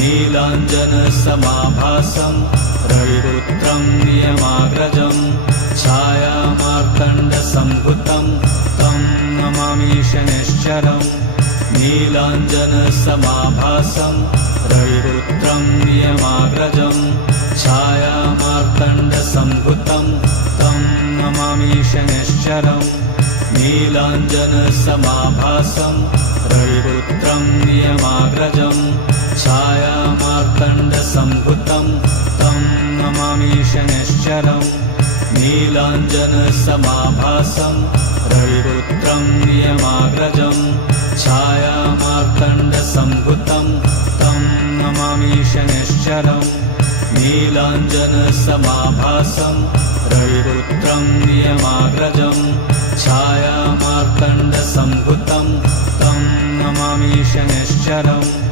नीलाञ्जनसमाभासं रविपुत्रं नियमाग्रजं छायामार्तण्डसम्भुतं तं नमामि शनैश्चरम् नीलाञ्जनसमाभासं रविपुत्रं नियमाग्रजं छायामार्तण्डसम्भुतं तं नमामि शनैश्चरम् नीलाञ्जनसमाभासं रविपुत्रं नियमाग्रजं छायामार्तण्डसम्भुतं तं नमामि शनैश्चरम् नीलाञ्जनसमाभासं रविपुत्रं नियमाग्रजं छायामार्तण्डसम्भुतं तं नमामि शनैश्चरम् नीलाञ्जनसमाभासं रविपुत्रं नियमाग्रजं छायामार्तण्डसम्भुतं तं नमामि शनैश्चरम्।